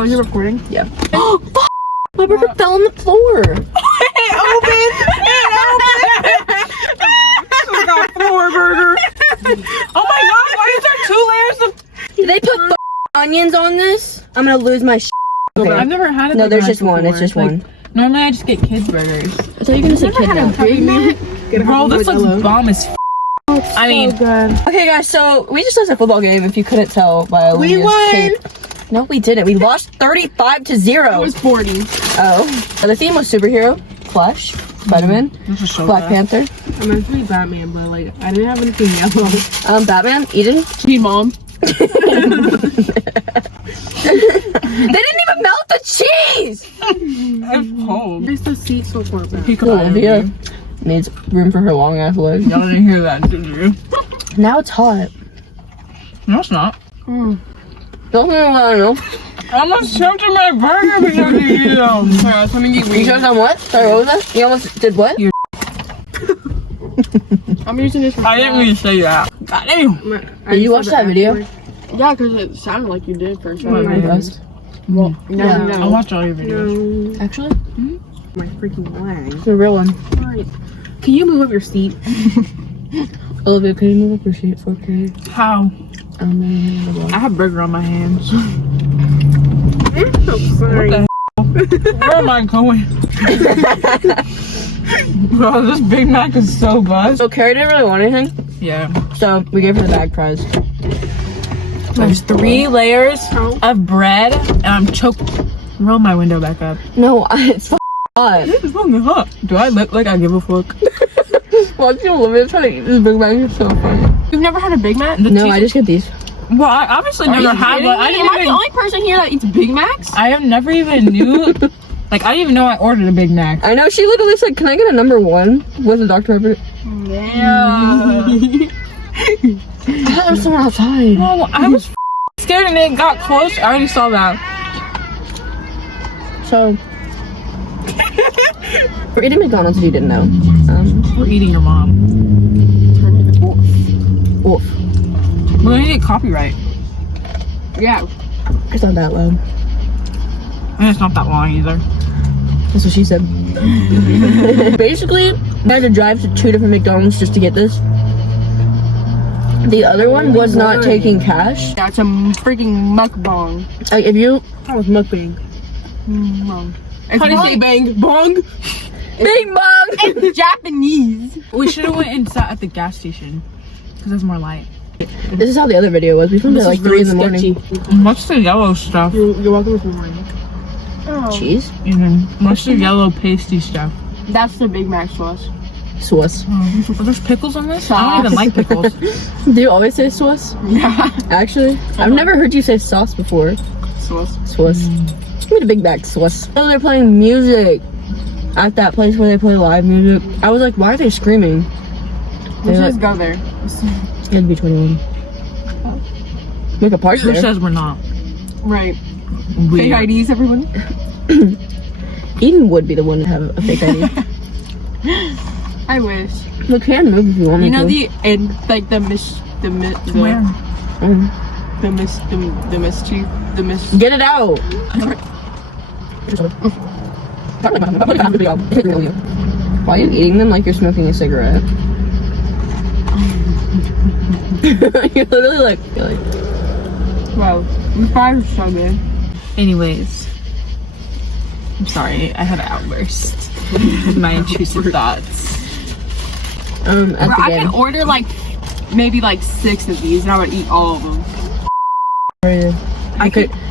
Oh, you're recording? Yeah. Oh, my burger fell on the floor. It opened! We got 4 burgers. Oh my god, why is there 2 layers of... Did they put onions on this? I'm gonna lose my okay. I've never had it. No, there's just one. It's just one. Normally I just get kids burgers. I thought you were gonna say kid now. Bro, this looks bomb as f. I mean, good. Okay guys, so we just lost a football game if you couldn't tell by Alivia's we won! cape. No, we didn't. We lost 35-0. It was 40. Oh. The theme was superhero, Flash, Spider-Man, This is so Black bad. Panther. I'm meant to be Batman, but like, I didn't have anything yellow. Batman, Eden. Teen Mom. They didn't even melt the cheese! It's cold. There's the seat so far back. Alivia needs room for her long ass legs. Y'all didn't hear that, did you? Now it's hot. No, it's not. Don't know. I almost choked in my burger because of you. Alright, let me get You choked on what? Sorry, what was that? You almost did what? I'm using this for I didn't mean to say that. God damn. Did you watch that video? Yeah, because it sounded like you did first. Well, No. I watch all your videos. No. Actually? My freaking leg. It's a real one. Alright. Can you move up your seat? Olivia, can you move up your seat for me? How? I have burger on my hands. I'm so sorry. What the hell? Where am I going? Bro, this Big Mac is so buzzed. So Karie didn't really want anything. Yeah. So we gave her the bag prize. There's 3 layers of bread, and I'm choked. Roll my window back up. No, it's hot. It's fucking hot. Do I look like I give a fuck? Watching Olivia try to eat this Big Mac is so funny. You've never had a Big Mac? No, I just get these. Well, I obviously never had one. Am I the only person here that eats Big Macs? I have never even knew. Like, I didn't even know I ordered a Big Mac. I know, she literally said, can I get a #1 with a Dr. Pepper? Yeah. I thought there was someone outside. No, I was scared and it got close. I already saw that. So, we're eating McDonald's if you didn't know. We're eating your mom. Wolf. We're gonna get copyright. Yeah. It's not that loud. And it's not that long either. That's what she said. Basically, I had to drive to 2 different McDonald's just to get this. The other one was not taking cash. That's a freaking mukbang. Like, if you... That was mukbang. How do you say bang? Bong? Bing bong! It's Japanese. We should have went and sat at the gas station. Because it's more light. This is how the other video was. We filmed it at like 3 in the morning. What's the yellow stuff? You're welcome to morning. Cheese? What's the yellow pasty stuff? That's the Big Mac sauce. Sauce. Are there pickles on this? I don't even like pickles. Do you always say sauce? Yeah. Actually? I've never heard you say sauce before. Sauce. Sauce. Give me the Big Mac sauce. Oh, they're playing music at that place where they play live music. I was like, why are they screaming? Let's just go there. You had to be 21. Make a park Who there. says we're not? Right. We Fake are. IDs, everyone. Eden would be the one to have a fake ID. I wish. You can move if you want me You know to. the and like the Where? Get it out! Why are you eating them like you're smoking a cigarette? you're literally like... Wow, the fries are so good. Anyways, I'm sorry, I had an outburst. My intrusive thoughts. At the I game. can order like maybe like 6 of these and I would eat all of them.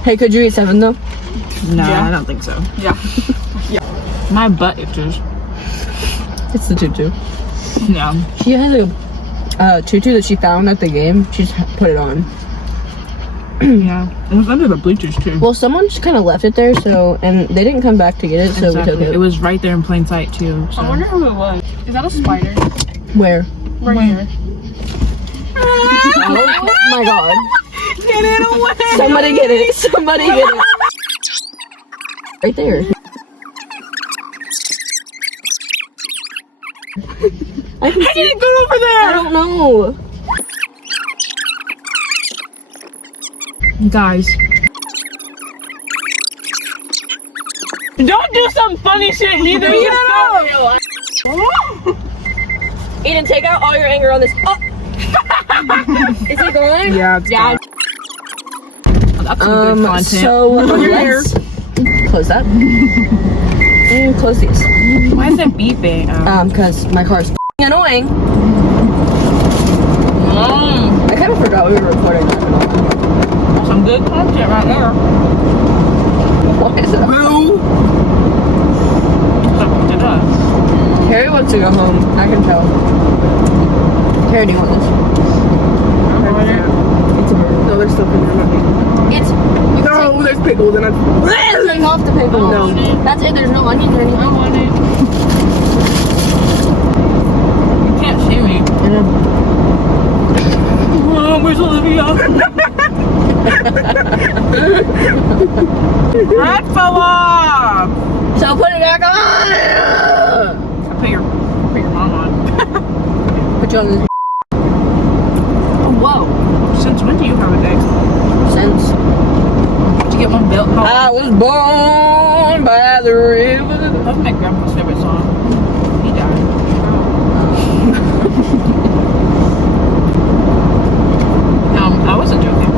Hey, could you eat 7 though? No, Yeah. I don't think so. Yeah. My butt itches. It's the tutu. Yeah. She has a tutu that she found at the game. She just put it on. Yeah. It was under the bleachers too. Well, someone just kind of left it there, so, and they didn't come back to get it, so Exactly. we took it. It was right there in plain sight too. So. I wonder who it was. Is that a spider? Where? Right here. Oh my god. Get it away! Somebody get it. Somebody get it. Right there. I didn't go over there! I don't know. Guys. Don't do some funny shit. Neither you know. Eden, take out all your anger on this. Oh. Is it going? Yeah. Yeah. That's some good content. So let's close that. And close these. Why is it beeping? Because my car is annoying. I kind of forgot we were recording that. Some good content right there. Why is it? It does. Karie wants to go home. I can tell. Karie, do you want this? No, there's stuff in there. Not me. It's. No, there's pickles and I. Take off the pickle. No. That's it. There's no onions or anything. I want it. You can't see me. I know. Where's Olivia? Red fell off. So put it back on. Put your mom on. Put you on this. Oh, whoa. Since when do you have a dick? Since Did you get one built? Oh, I was born by the river. that's my grandpa's favorite song. He died. I wasn't joking.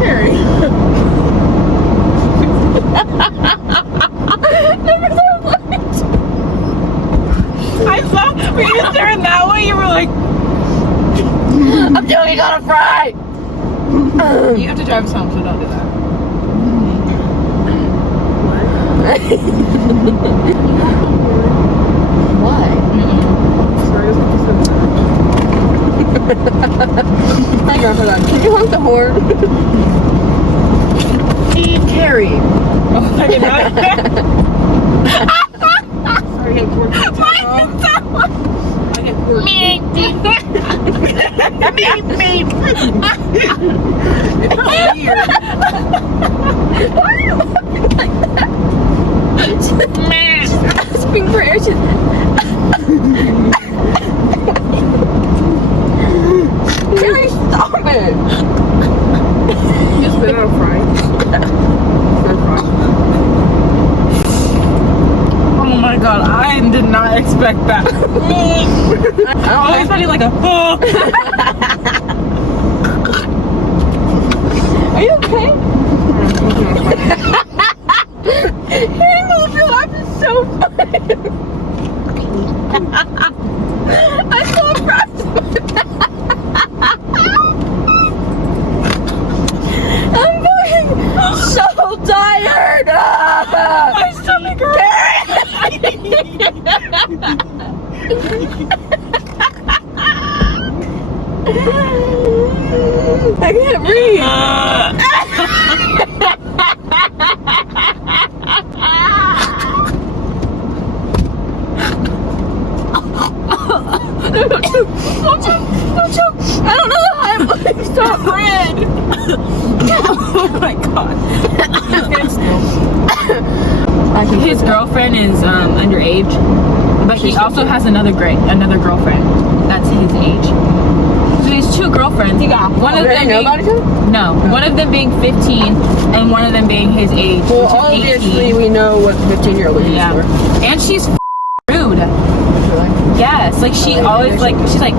Karie. I saw when you turned that way, you were like, I'm joking on a fry. you have to drive us home, so don't do that. Why? Sorry, it's not Hang on, hold on. Can you honk the horn? Karie. I did not. Sorry, I get pork. I get pork. It felt weird. Why are you looking like that? She's asking for air. Karie, stop it. You spit out a fry. Oh my god, I did not expect that. Oh, he's funny like a oh. Are you okay? Hearing Olivia laugh is so funny. I'm so impressed. I'm fucking so tired. My stomach hurts. I can't breathe. Don't choke. I don't know how I'm like, stop red. Oh my god. His girlfriend is underage, but he also has another girlfriend that's his age. So he has two girlfriends. One of them know about each other? No, one of them being 15 and one of them being his age. Well, which is obviously 18. we know what the 15-year-old is Yeah, for. and she's rude. Really? Yes, like she always like she's like,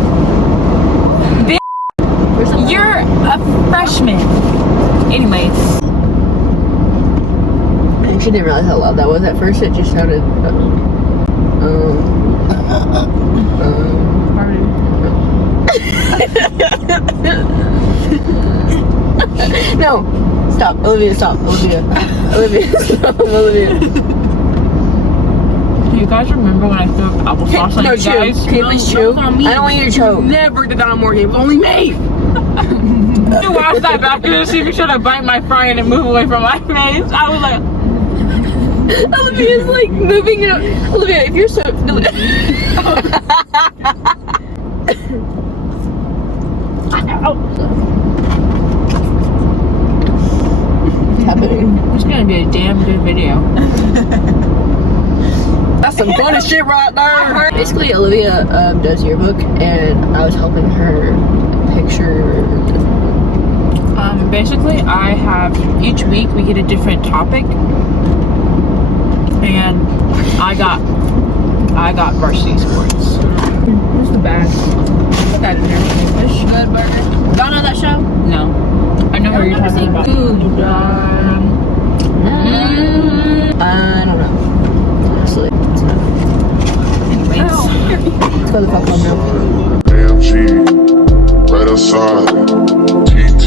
Where's the you're a freshman. Anyways. And she didn't realize how loud that was at first. It just sounded. No, stop, Olivia, stop, Olivia, stop, Olivia. Do you guys remember when I threw applesauce on No, you chew. guys? Can you please chew? I don't want you to choke. Never did that on Morgan. It was only me. To watch that back to see if you should have bite my fry and move away from my face. I was like, Olivia's like moving it up. Olivia, if you're so. Happening. it's gonna be a damn good video. That's some funny shit right there. Basically, Olivia does yearbook, and I was helping her picture Basically, I have each week we get a different topic, and I got varsity sports. Where's the bag? Put that in there. Fish. Good burger. Y'all know that show? No, I know what you're talking about. Food. I don't know. Honestly. Anyways, Let's go the fuck home now. AMG, right outside, TT.